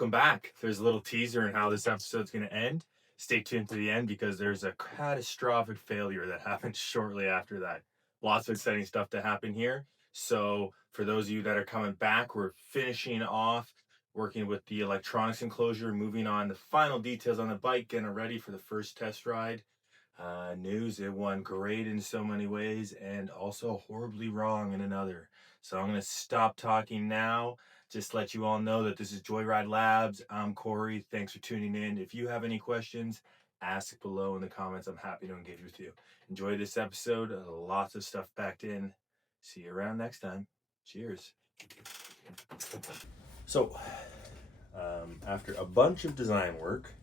welcome back. There's a little teaser in how this episode's going to end. Stay tuned to the end because there's a catastrophic failure that happens shortly after that. Lots of exciting stuff to happen here. So for those of you that are coming back, we're finishing off working with the electronics enclosure, moving on to final details on the bike, getting ready for the first test ride. News, it went great in so many ways and also horribly wrong in another. So I'm going to stop talking now. Just let you all know that this is Joyride Labs. I'm Corey. Thanks for tuning in. If you have any questions, ask below in the comments. I'm happy to engage with you. Enjoy this episode. Lots of stuff packed in. See you around next time. Cheers. So, after a bunch of design work,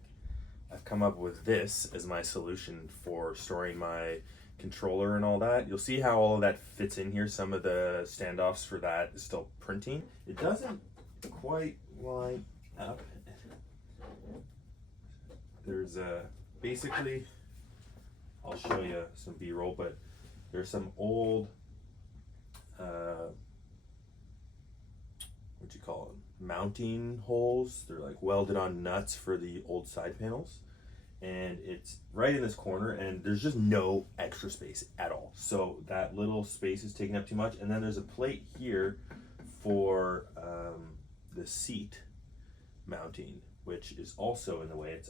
I've come up with this as my solution for storing my controller and all that. You'll see how all of that fits in here. Some of the standoffs for that is still printing. It doesn't quite line up. There's basically, I'll show you some B-roll, but there's some old, what you call them, mounting holes. They're like welded on nuts for the old side panels, and it's right in this corner, and there's just no extra space at all. So that little space is taking up too much. And then there's a plate here for the seat mounting, which is also in the way. It's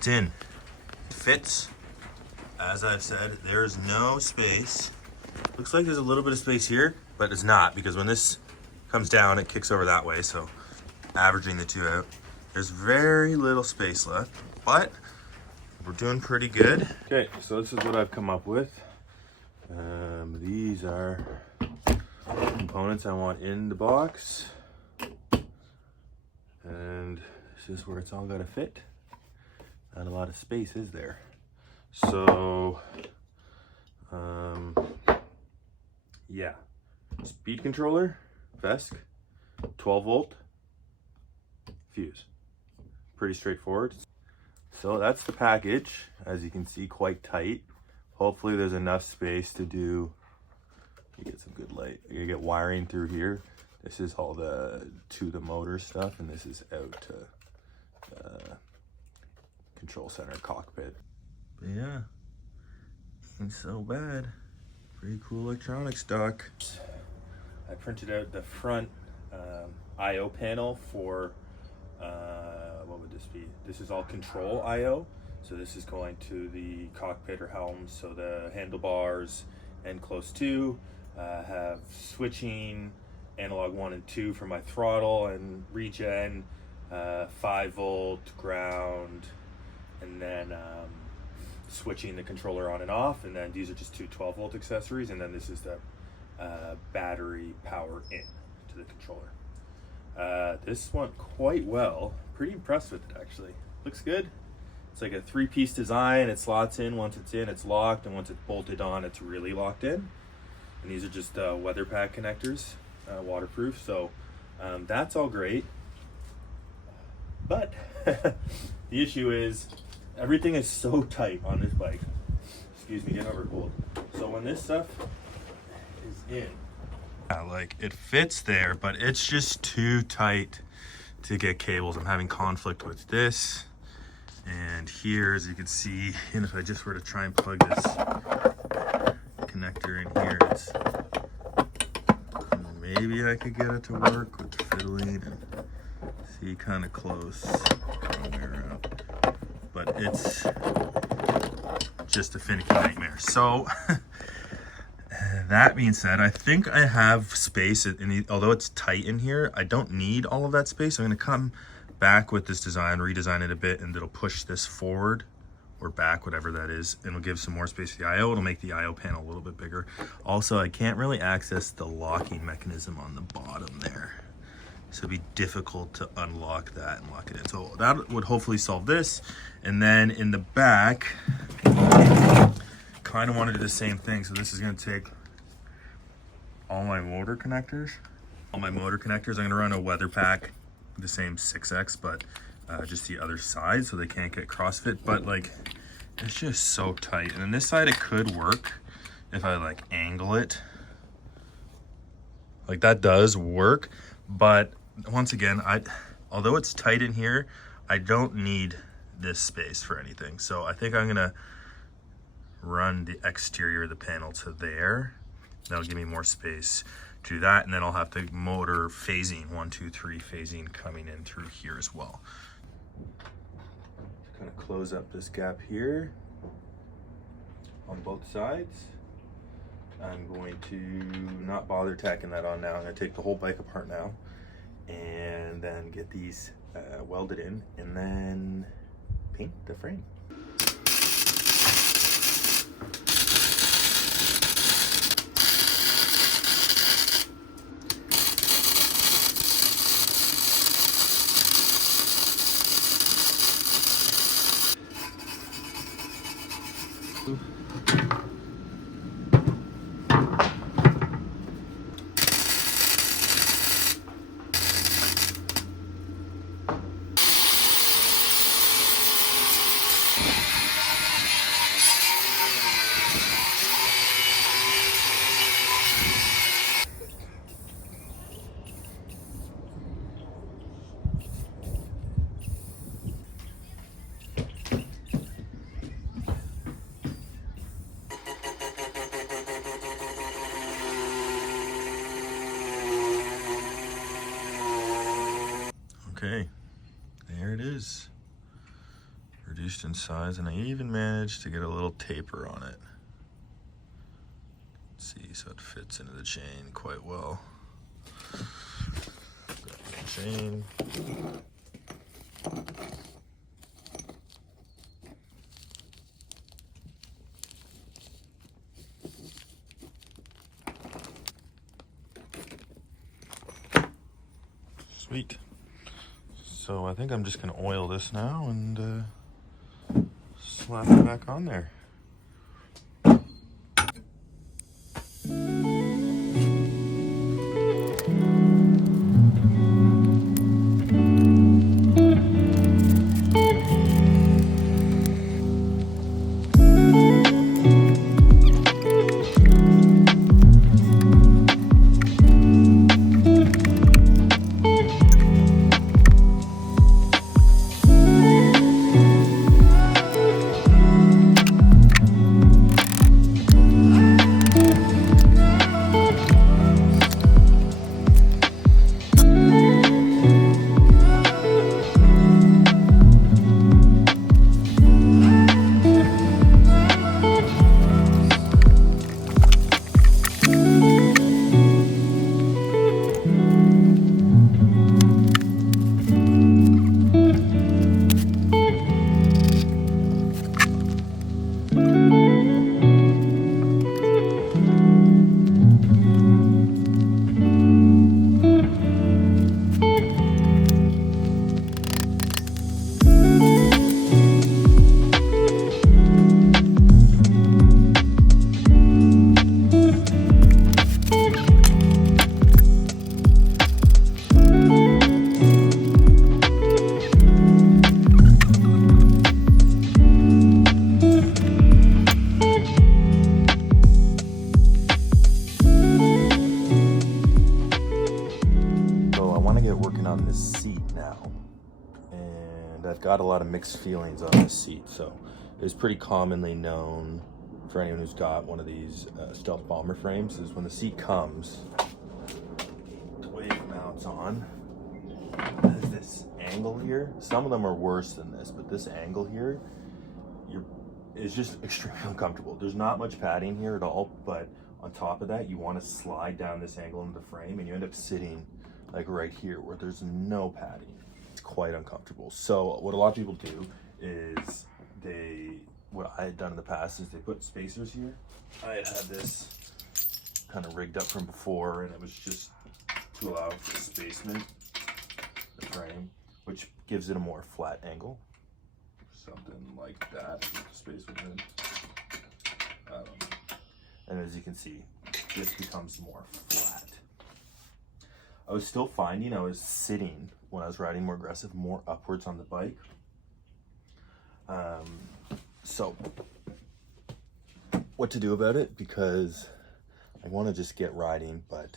it's in. It fits. As I've said, there's no space. Looks like there's a little bit of space here, but it's not, because when this comes down, it kicks over that way. So averaging the two out, there's very little space left, but we're doing pretty good. Okay, so this is what I've come up with. These are components I want in the box, and this is where it's all got to fit. Not a lot of space, is there? So, yeah. Speed controller, VESC, 12 volt, fuse. Pretty straightforward. So that's the package. As you can see, quite tight. Hopefully there's enough space to do, you get some good light. You get wiring through here. This is all the motor stuff, and this is out to control center cockpit. But yeah, ain't so bad. Pretty cool electronics dock. I printed out the front I/O panel for what would this be? This is all control I/O. So this is going to the cockpit or helm. So the handlebars and close to have switching, analog 1 and 2 for my throttle and regen, 5 volt ground, and then switching the controller on and off. And then these are just two 12 volt accessories, and then this is the battery power in to the controller. This went quite well. Pretty impressed with it, actually. Looks good. It's like a 3-piece design. It slots in. Once it's in, it's locked, and once it's bolted on, it's really locked in. And these are just weather pack connectors, waterproof. So that's all great. But the issue is everything is so tight on this bike. Excuse me, getting over cold. So when this stuff is in, like, it fits there, but it's just too tight to get cables. I'm having conflict with this. And here, as you can see, and if I just were to try and plug this connector in here, it's, maybe I could get it to work with fiddling and see kind of close. But it's just a finicky nightmare. So that being said, I think I have space although it's tight in here, I don't need all of that space. I'm going to come back with this design, redesign it a bit, and it'll push this forward or back, whatever that is, and it'll give some more space for the I/O. It'll make the I/O panel a little bit bigger. Also, I can't really access the locking mechanism on the bottom there. So it'd be difficult to unlock that and lock it in. So that would hopefully solve this. And then in the back, kind of want to do the same thing. So this is going to take all my motor connectors. I'm going to run a weather pack, the same 6X, but just the other side so they can't get CrossFit. But like, it's just so tight. And then this side, it could work if I like angle it. Like that does work. But once again, although it's tight in here, I don't need this space for anything. So I think I'm gonna run the exterior of the panel to there. That'll give me more space to do that, and then I'll have the motor phasing, 1, 2, 3 phasing coming in through here as well. Kind of close up this gap here on both sides. I'm going to not bother tacking that on now. I'm going to take the whole bike apart now and then get these welded in and then paint the frame. Okay, there it is. Reduced in size, and I even managed to get a little taper on it. Let's see, so it fits into the chain quite well. Grab the chain. Sweet. So I think I'm just gonna oil this now and slap it back on there. Got a lot of mixed feelings on this seat. So it was pretty commonly known for anyone who's got one of these stealth bomber frames is when the seat comes, the way it mounts on, there's this angle here. Some of them are worse than this, but this angle here is just extremely uncomfortable. There's not much padding here at all, but on top of that, you want to slide down this angle into the frame and you end up sitting like right here where there's no padding. It's quite uncomfortable. So what a lot of people do is what I had done in the past is they put spacers here. I had this kind of rigged up from before, and it was just to allow for spacement which gives it a more flat angle. Something like that, the space within. I don't know. And as you can see, this becomes more flat. I was still finding I was sitting when I was riding more aggressive, more upwards on the bike. So what to do about it, because I want to just get riding, but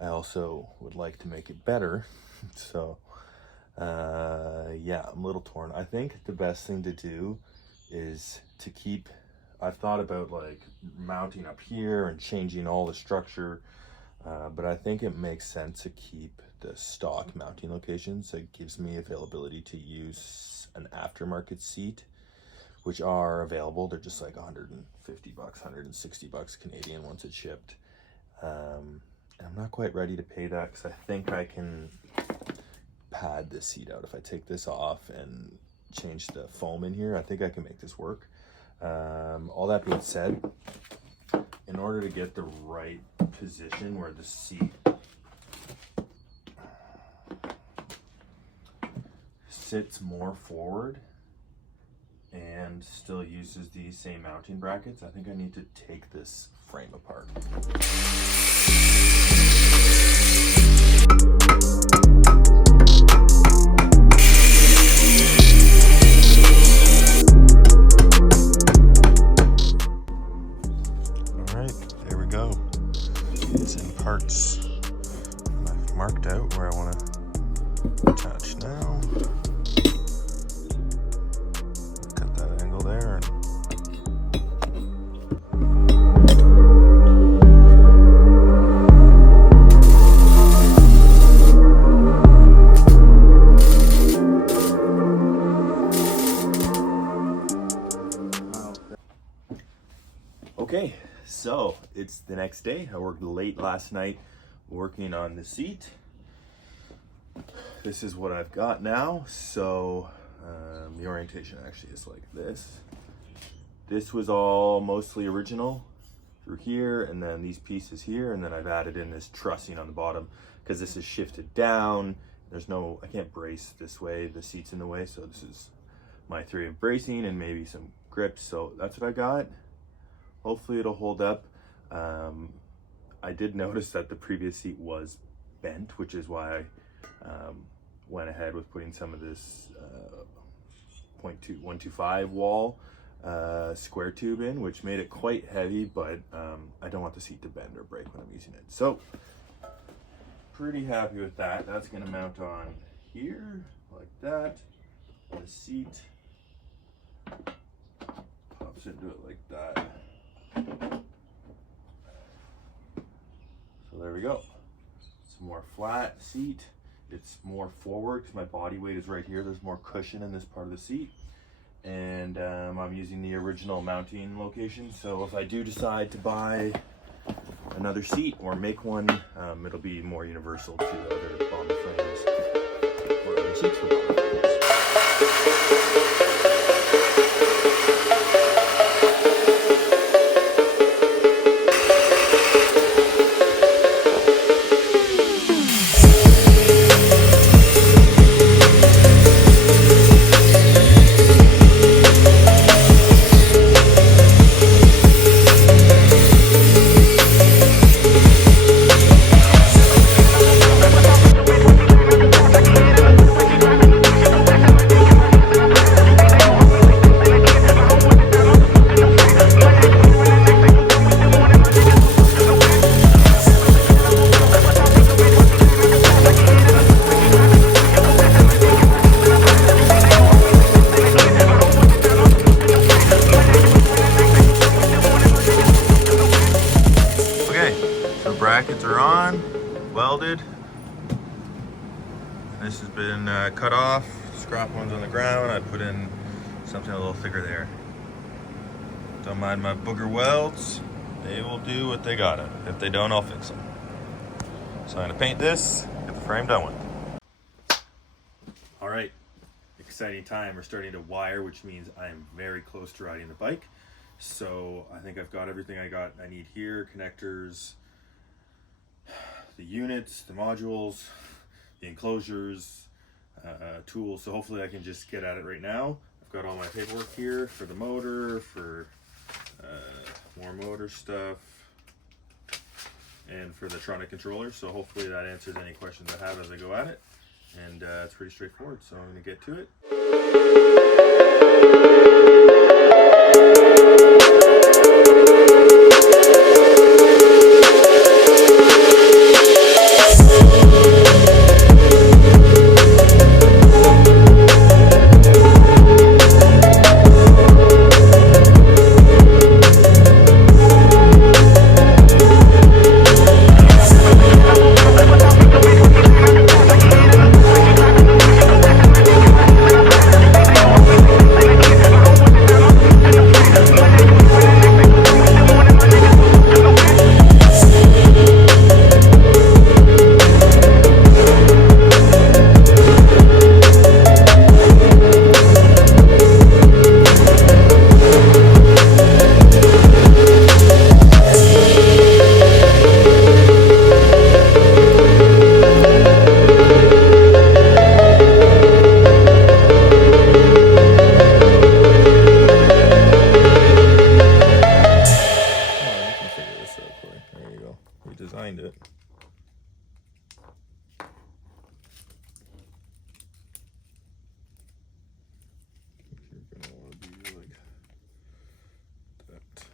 I also would like to make it better. So yeah, I'm a little torn. I think the best thing to do is to keep, I've thought about like mounting up here and changing all the structure, but I think it makes sense to keep the stock mounting location, so it gives me availability to use an aftermarket seat, which are available. They're just like 150 bucks, 160 bucks Canadian once it's shipped. And I'm not quite ready to pay that, because I think I can pad this seat out. If I take this off and change the foam in here, I think I can make this work. All that being said, in order to get the right position where the seat sits more forward and still uses these same mounting brackets, I think I need to take this frame apart. Parts. And I've marked out where I want to attach now. Cut that angle there. Okay, so it's the next day. I worked late last night working on the seat. This is what I've got now. So the orientation actually is like this. This was all mostly original through here, and then these pieces here, and then I've added in this trussing on the bottom because this is shifted down. There's no, I can't brace this way, the seat's in the way, so this is my theory of bracing and maybe some grips. So that's what I got. Hopefully it'll hold up. I did notice that the previous seat was bent, which is why I went ahead with putting some of this 125 wall square tube in, which made it quite heavy, but I don't want the seat to bend or break when I'm using it. So pretty happy with that. That's gonna mount on here like that. The seat pops into it like that. So there we go. It's a more flat seat. It's more forward because my body weight is right here. There's more cushion in this part of the seat. And I'm using the original mounting location. So if I do decide to buy another seat or make one, it'll be more universal to other bomber frames or other seats for bomber frames. Brackets are on, welded. This has been cut off, scrap ones on the ground. I put in something a little thicker there. Don't mind my booger welds. They will do what they gotta. If they don't, I'll fix them. So I'm gonna paint this, get the frame done with. All right, exciting time. We're starting to wire, which means I am very close to riding the bike. So I think I've got everything I need here, connectors, the units, the modules, the enclosures, tools. So hopefully I can just get at it right now. I've got all my paperwork here for the motor, for more motor stuff, and for the Tronic controller. So hopefully that answers any questions I have as I go at it. And it's pretty straightforward, so I'm going to get to it. Designed it. You're gonna want to be like that.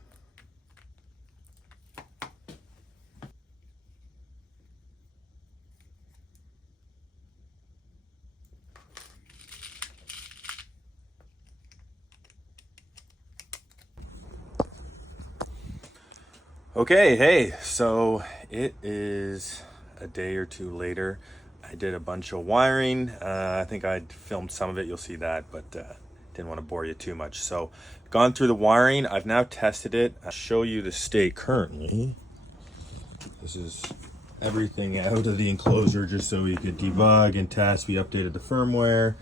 Okay, hey, so it is a day or two later. I did a bunch of wiring. I think I filmed some of it, you'll see that, but didn't want to bore you too much. So gone through the wiring, I've now tested it. I'll show you the state currently. This is everything out of the enclosure just so we could debug and test. We updated the firmware.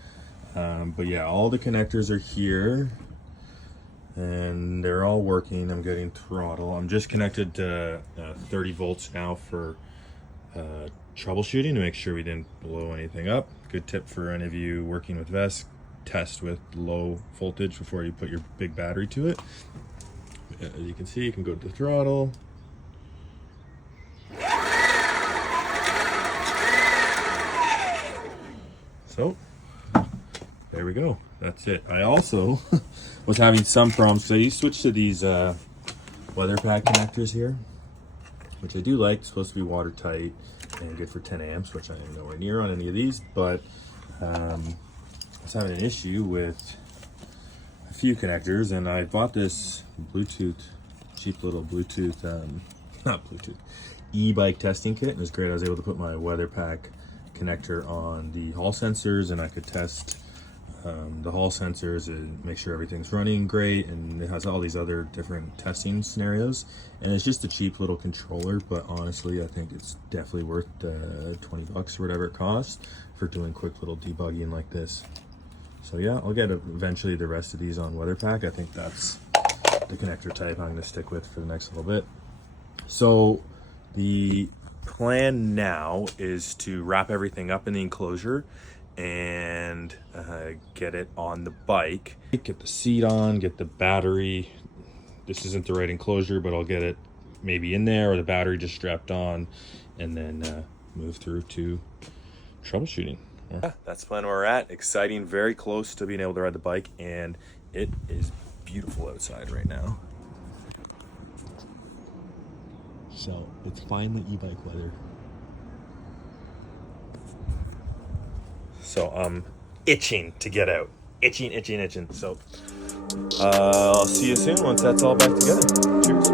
But yeah, all the connectors are here. And they're all working. I'm getting throttle. I'm just connected to 30 volts now for troubleshooting to make sure we didn't blow anything up. Good tip for any of you working with VESC, test with low voltage before you put your big battery to it. As you can see, you can go to the throttle. So there we go. That's it. I also was having some problems. So you switch to these weather pack connectors here, which I do like. It's supposed to be watertight and good for 10 amps, which I am nowhere near on any of these. But I was having an issue with a few connectors, and I bought this Bluetooth, cheap little Bluetooth, not Bluetooth, e-bike testing kit. It was great. I was able to put my weather pack connector on the hall sensors, and I could test the hall sensors and make sure everything's running great, and it has all these other different testing scenarios. And it's just a cheap little controller, but honestly I think it's definitely worth the 20 bucks or whatever it costs for doing quick little debugging like this. So yeah, I'll get eventually the rest of these on WeatherPack. I think that's the connector type I'm going to stick with for the next little bit. So the plan now is to wrap everything up in the enclosure and get it on the bike, get the seat on, get the battery. This isn't the right enclosure, but I'll get it maybe in there or the battery just strapped on, and then move through to troubleshooting. Yeah, that's the plan where we're at. Exciting, very close to being able to ride the bike, and it is beautiful outside right now. So it's finally e-bike weather. So I'm itching to get out. Itching. So I'll see you soon once that's all back together. Cheers.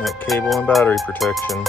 that cable and battery protection.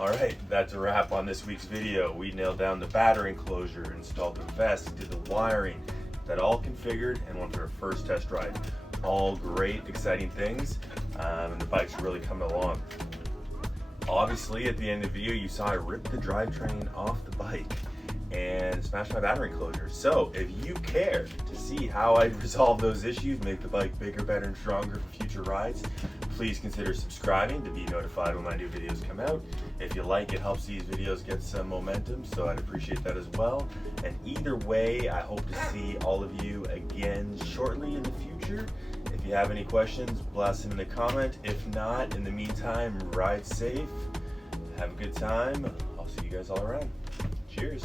Alright, that's a wrap on this week's video. We nailed down the battery enclosure, installed the vest, did the wiring, that all configured, and went for our first test ride. All great, exciting things, and the bike's really coming along. Obviously, at the end of the video, you saw I ripped the drivetrain off the bike and smashed my battery enclosure. So if you care to see how I resolve those issues, make the bike bigger, better, and stronger for future rides, please consider subscribing to be notified when my new videos come out. If you like, it helps these videos get some momentum, so I'd appreciate that as well. And either way, I hope to see all of you again shortly in the future. If you have any questions, blast them in the comment. If not, in the meantime, ride safe, have a good time. I'll see you guys all around. Cheers.